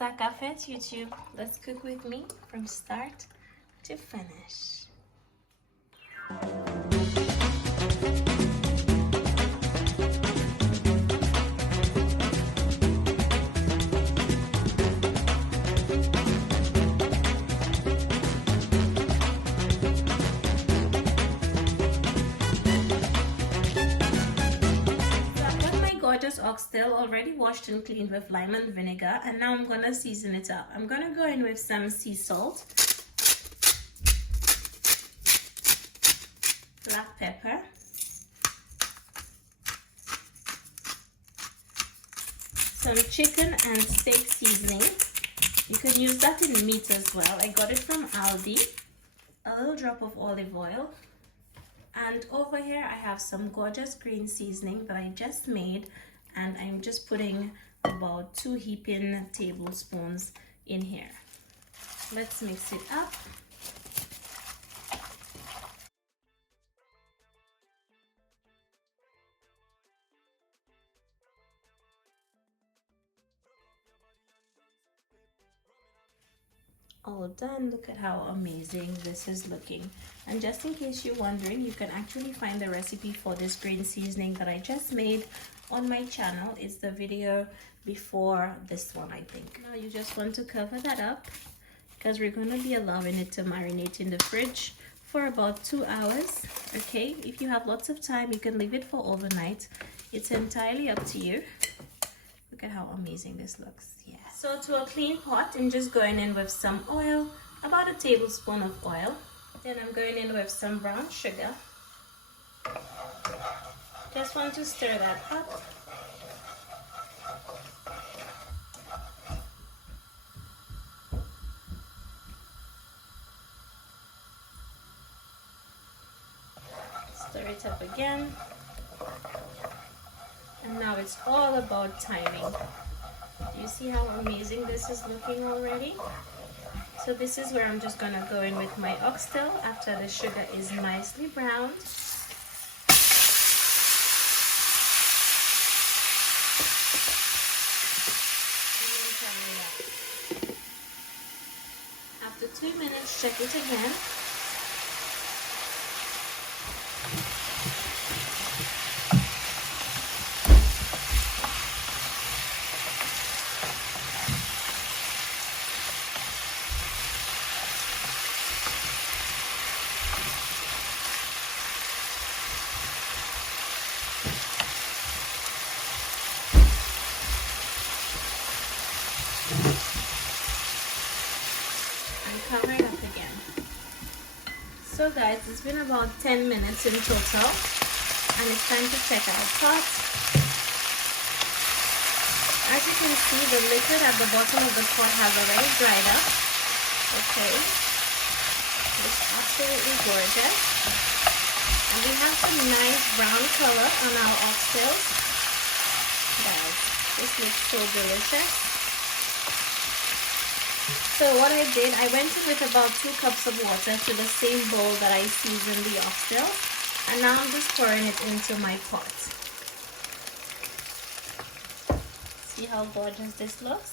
Ça qu'a fait YouTube. Let's cook with me from start to finish. Gorgeous oxtail already washed and cleaned with lime and vinegar, and now I'm gonna season it up. I'm gonna go in with some sea salt, black pepper, some chicken and steak seasoning. You can use that in meat as well. I got it from Aldi. A little drop of olive oil. And over here I have some gorgeous green seasoning that I just made, and I'm just putting about 2 heaping tablespoons in here. Let's mix it up. All done. Look at how amazing this is looking. And just in case you're wondering, you can actually find the recipe for this green seasoning that I just made on my channel. It's the video before this one, I think. Now you just want to cover that up because we're going to be allowing it to marinate in the fridge for about 2 hours. Okay, if you have lots of time, you can leave it for overnight. It's entirely up to you. Look at how amazing this looks. Yeah. So to a clean pot, I'm just going in with some oil, about a tablespoon of oil. Then I'm going in with some brown sugar. Just want to stir that up. Stir it up again. And now it's all about timing. Do you see how amazing this is looking already? So this is where I'm just gonna go in with my oxtail after the sugar is nicely browned. After 2 minutes, check it again. Cover it up again. So guys, it's been about 10 minutes in total, and it's time to check our pot. As you can see, the liquid at the bottom of the pot has already dried up. Okay, it's absolutely gorgeous, and we have some nice brown color on our oxtails. Guys, this looks so delicious. So what I did, I went in with about 2 cups of water to the same bowl that I seasoned the oxtail, and now I'm just pouring it into my pot. See how gorgeous this looks?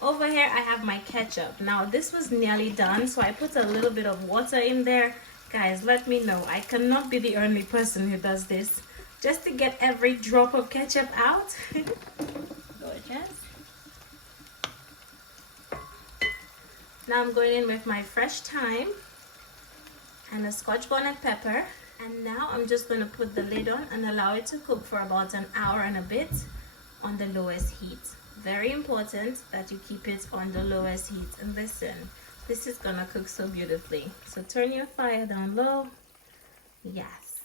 Over here I have my ketchup. Now this was nearly done, so I put a little bit of water in there. Guys, let me know. I cannot be the only person who does this. Just to get every drop of ketchup out. Gorgeous. Now I'm going in with my fresh thyme and a scotch bonnet pepper, and now I'm just going to put the lid on and allow it to cook for about an hour and a bit on the lowest heat. Very important that you keep it on the lowest heat. And listen, this is going to cook so beautifully. So turn your fire down low. Yes.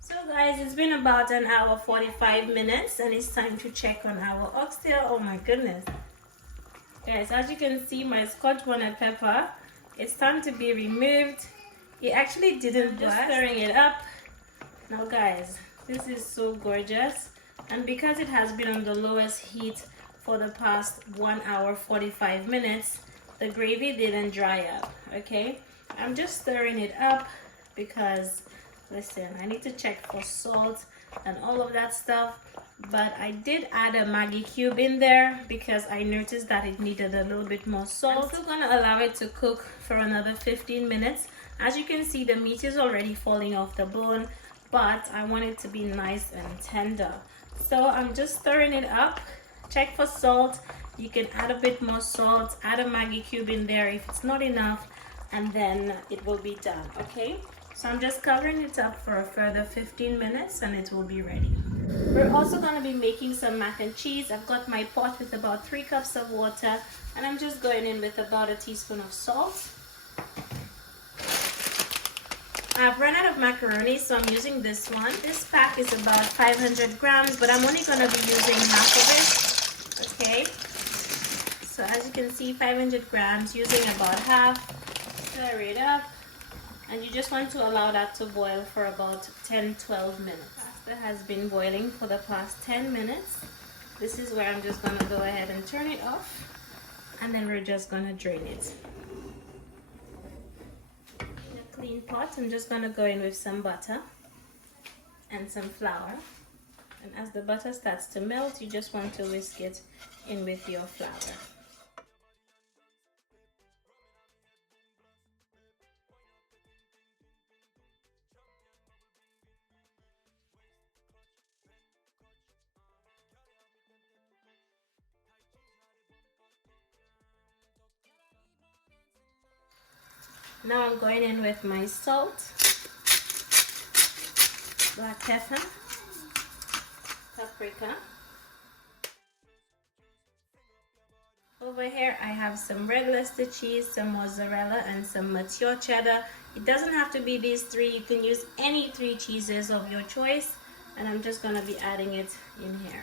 So guys, it's been about an hour 45 minutes, and it's time to check on our oxtail. Oh my goodness. Guys, as you can see, my scotch bonnet pepper, it's time to be removed. It actually didn't burst. Just stirring it up. Now guys, this is so gorgeous, and because it has been on the lowest heat for the past 1 hour 45 minutes, the gravy didn't dry up. Okay, I'm just stirring it up because listen, I need to check for salt and all of that stuff but I did add a Maggi cube in there because I noticed that it needed a little bit more salt. I'm still gonna allow it to cook for another 15 minutes. As you can see, the meat is already falling off the bone, but I want it to be nice and tender. So I'm just stirring it up. Check for salt. You can add a bit more salt, add a Maggi cube in there if it's not enough, and then it will be done, okay? So I'm just covering it up for a further 15 minutes and it will be ready. We're also going to be making some mac and cheese. I've got my pot with about 3 cups of water, and I'm just going in with about a teaspoon of salt. I've run out of macaroni, so I'm using this one. This pack is about 500 grams, but I'm only going to be using half of it, okay? So as you can see, 500 grams, using about half. Stir it up, and you just want to allow that to boil for about 10-12 minutes. Pasta has been boiling for the past 10 minutes. This is where I'm just going to go ahead and turn it off, and then we're just going to drain it. In a clean pot, I'm just going to go in with some butter and some flour, and as the butter starts to melt, you just want to whisk it in with your flour. Now I'm going in with my salt, black pepper, paprika. Over here I have some Red Leicester cheese, some mozzarella, and some mature cheddar. It doesn't have to be these 3. You can use any 3 cheeses of your choice, and I'm just going to be adding it in here.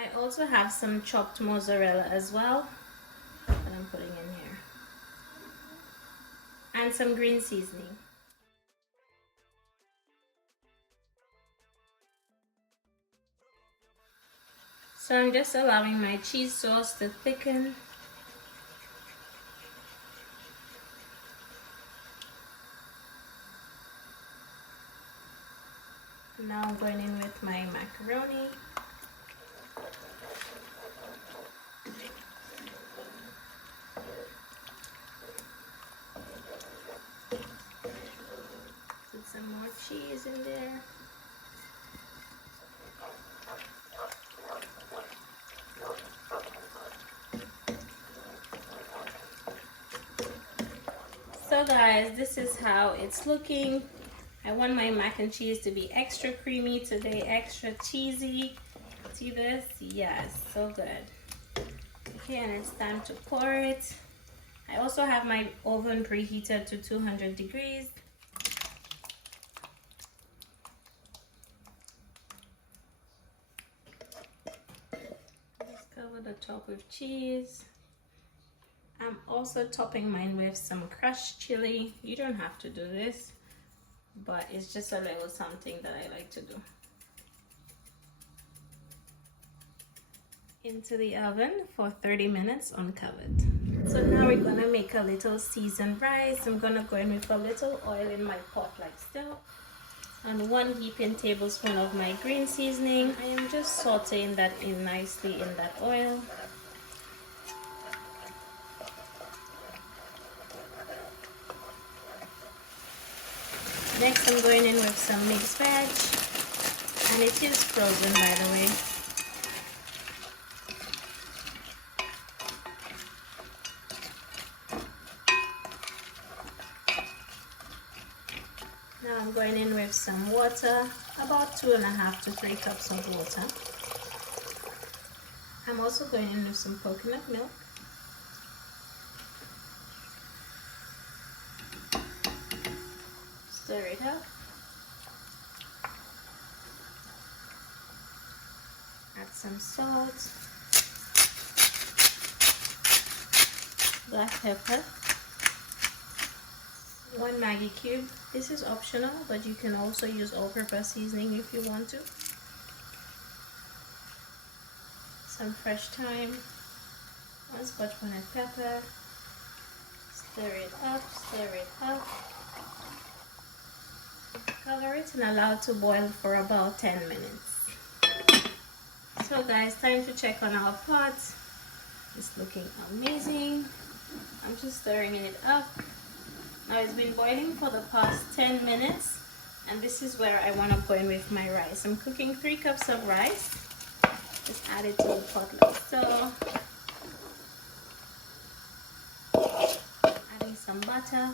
I also have some chopped mozzarella as well that I'm putting in here, and some green seasoning. So I'm just allowing my cheese sauce to thicken. Now I'm going in with my macaroni. Put some more cheese in there. So guys, this is how it's looking. I want my mac and cheese to be extra creamy today, extra cheesy. See this? Yes, so good. Okay, and it's time to pour it. I also have my oven preheated to 200 degrees. Just cover the top with cheese. I'm also topping mine with some crushed chili. You don't have to do this, but it's just a little something that I like to do. Into the oven for 30 minutes uncovered. So now we're gonna make a little seasoned rice. I'm gonna go in with a little oil in my pot like so, and 1 heaping tablespoon of my green seasoning. I am just sauteing that in nicely in that oil. Next I'm going in with some mixed veg, and it is frozen by the way. Now I'm going in with some water, about 2.5 to 3 cups of water. I'm also going in with some coconut milk. Stir it up. Add some salt, black pepper, 1 Maggi cube. This is optional, but you can also use all-purpose seasoning if you want to. Some fresh thyme, 1 scotch bonnet pepper. Stir it up, stir it up. it and allow it to boil for about 10 minutes. So guys, time to check on our pot. It's looking amazing. I'm just stirring it up. Now it's been boiling for the past 10 minutes, and this is where I want to go in with my rice. I'm cooking 3 cups of rice. Just add it to the pot like so. Adding some butter.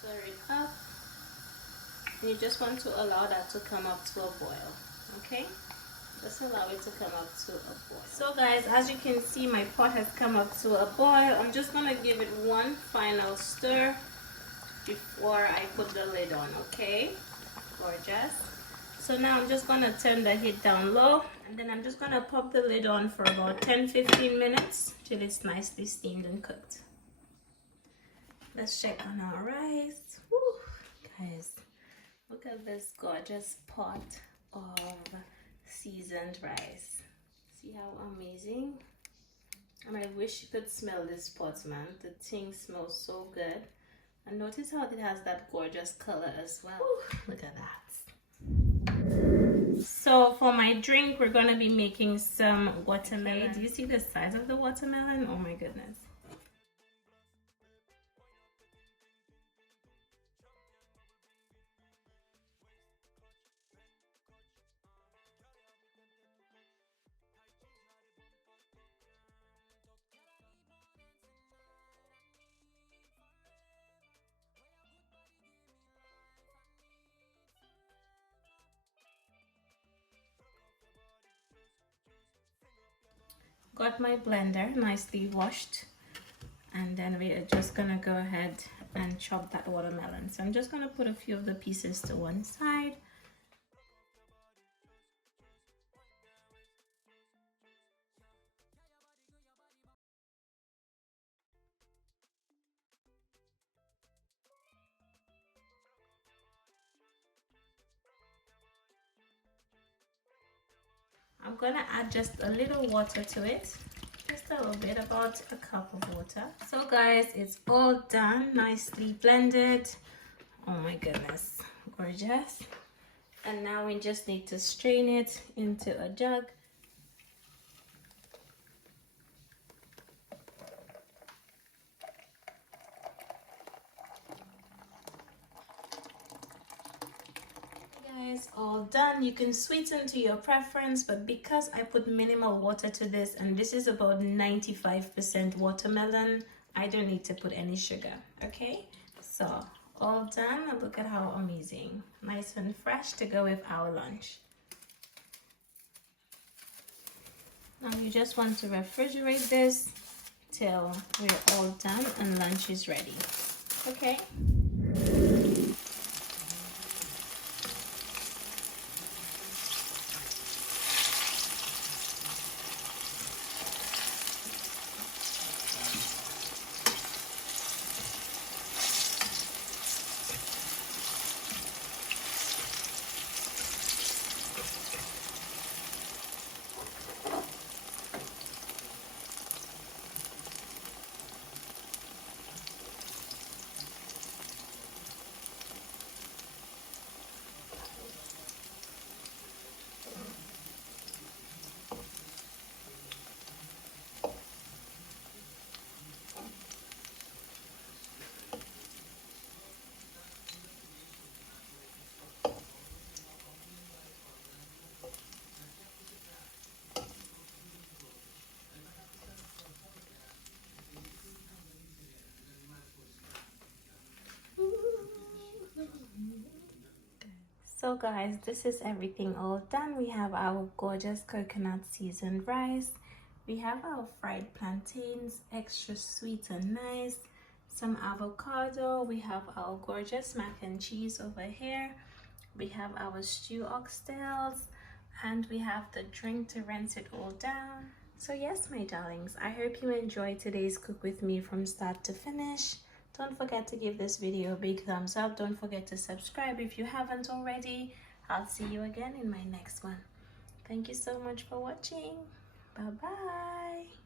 Stir it up. And you just want to allow that to come up to a boil, okay? Just allow it to come up to a boil. So guys, as you can see, my pot has come up to a boil. I'm just gonna give it one final stir before I put the lid on, okay? Gorgeous. So now I'm just gonna turn the heat down low, and then I'm just gonna pop the lid on for about 10-15 minutes till it's nicely steamed and cooked. Let's check on our rice. Woo, guys, look at this gorgeous pot of seasoned rice. See how amazing? And I wish you could smell this pot, man. The thing smells so good. And notice how it has that gorgeous color as well. Ooh, look at that. So for my drink, we're gonna be making some watermelon. Do you see the size of the watermelon? Oh my goodness. Got my blender nicely washed, and then we are just gonna go ahead and chop that watermelon. So I'm just gonna put a few of the pieces to one side. I'm gonna add just a little water to it, just a little bit, about a cup of water. So guys, it's all done, nicely blended. Oh my goodness, gorgeous. And now we just need to strain it into a jug. All done. You can sweeten to your preference, but because I put minimal water to this, and this is about 95% watermelon, I don't need to put any sugar. Okay, so all done. Look at how amazing, nice and fresh to go with our lunch. Now you just want to refrigerate this till we're all done and lunch is ready. Okay. So guys, this is everything all done. We have our gorgeous coconut seasoned rice. We have our fried plantains, extra sweet and nice. Some avocado. We have our gorgeous mac and cheese over here. We have our stew oxtails. And we have the drink to rinse it all down. So yes, my darlings, I hope you enjoyed today's cook with me from start to finish. Don't forget to give this video a big thumbs up. Don't forget to subscribe if you haven't already. I'll see you again in my next one. Thank you so much for watching. Bye bye.